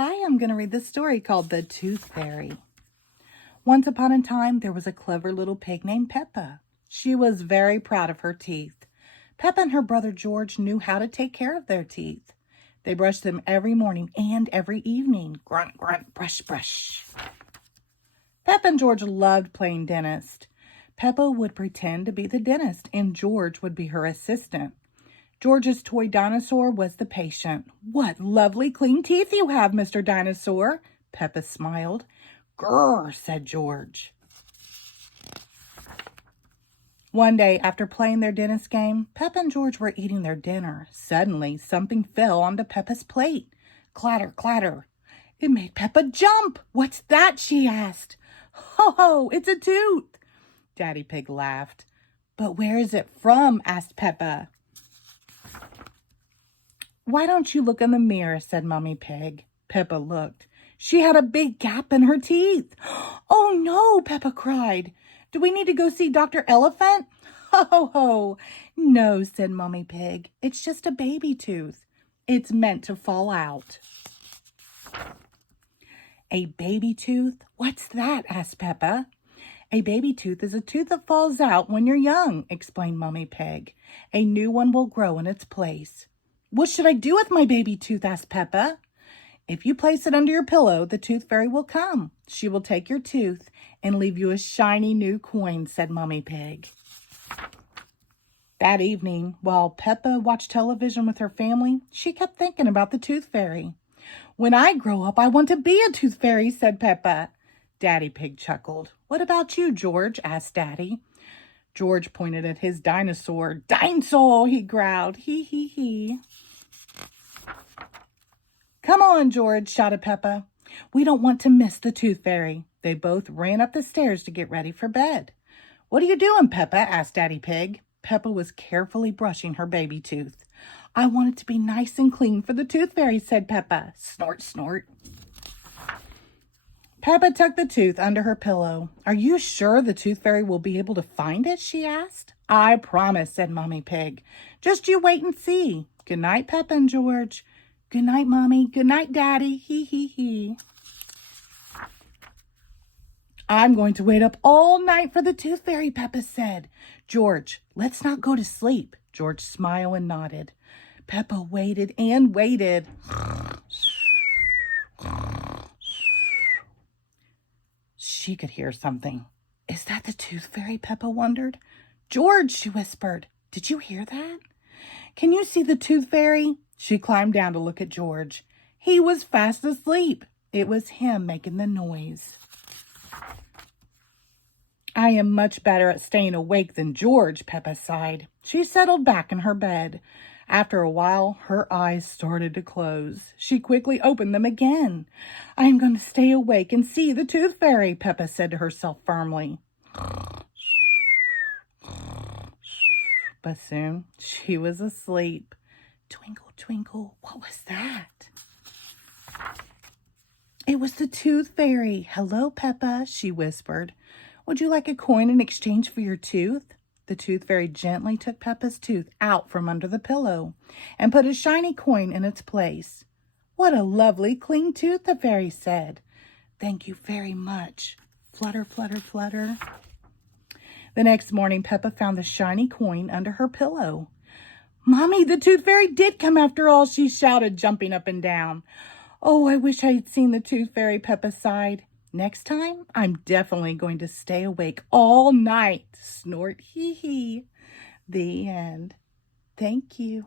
Hi, I'm going to read this story called The Tooth Fairy. Once upon a time, there was a clever little pig named Peppa. She was very proud of her teeth. Peppa and her brother George knew how to take care of their teeth. They brushed them every morning and every evening. Grunt, grunt, brush, brush. Peppa and George loved playing dentist. Peppa would pretend to be the dentist, and George would be her assistant. George's toy dinosaur was the patient. "What lovely clean teeth you have, Mr. Dinosaur," Peppa smiled. "Grrr," said George. One day, after playing their dentist game, Peppa and George were eating their dinner. Suddenly, something fell onto Peppa's plate. Clatter, clatter. It made Peppa jump. "What's that?" she asked. "Ho, ho, it's a tooth." Daddy Pig laughed. "But where is it from?" asked Peppa. "Why don't you look in the mirror?" said Mummy Pig. Peppa looked. She had a big gap in her teeth. "Oh no," Peppa cried. "Do we need to go see Dr. Elephant?" "Ho, ho, ho. No," said Mummy Pig. "It's just a baby tooth. It's meant to fall out." "A baby tooth? What's that?" asked Peppa. "A baby tooth is a tooth that falls out when you're young," explained Mummy Pig. "A new one will grow in its place." "What should I do with my baby tooth?" asked Peppa. "If you place it under your pillow, the tooth fairy will come. She will take your tooth and leave you a shiny new coin," said Mummy Pig. That evening, while Peppa watched television with her family, she kept thinking about the tooth fairy. "When I grow up, I want to be a tooth fairy," said Peppa. Daddy Pig chuckled. "What about you, George?" asked Daddy. George pointed at his dinosaur. "Dinosaur," he growled. "Hee, hee, hee." "Come on, George," shouted Peppa. "We don't want to miss the tooth fairy." They both ran up the stairs to get ready for bed. "What are you doing, Peppa?" asked Daddy Pig. Peppa was carefully brushing her baby tooth. "I want it to be nice and clean for the tooth fairy," said Peppa. Snort, snort. Peppa tucked the tooth under her pillow. "Are you sure the tooth fairy will be able to find it?" she asked. "I promise," said Mommy Pig. "Just you wait and see. Good night, Peppa and George." "Good night, Mommy. Good night, Daddy. Hee, hee, hee." "I'm going to wait up all night for the tooth fairy," Peppa said. "George, let's not go to sleep." George smiled and nodded. Peppa waited and waited. She could hear something. "Is that the tooth fairy?" Peppa wondered. "George," she whispered, "did you hear that? Can you see the tooth fairy?" She climbed down to look at George. He was fast asleep. It was him making the noise. "I am much better at staying awake than George," Peppa sighed. She settled back in her bed. After a while, her eyes started to close. She quickly opened them again. "I am going to stay awake and see the tooth fairy," Peppa said to herself firmly. But soon she was asleep. Twinkle, twinkle, what was that? It was the tooth fairy. "Hello, Peppa," she whispered. "Would you like a coin in exchange for your tooth?" The tooth fairy gently took Peppa's tooth out from under the pillow and put a shiny coin in its place. "What a lovely clean tooth," the fairy said. "Thank you very much." Flutter, flutter, flutter. The next morning, Peppa found the shiny coin under her pillow. "Mommy, the tooth fairy did come after all," she shouted, jumping up and down. "Oh, I wish I had seen the tooth fairy," Peppa sighed. "Next time, I'm definitely going to stay awake all night." Snort, hee hee. The end. Thank you.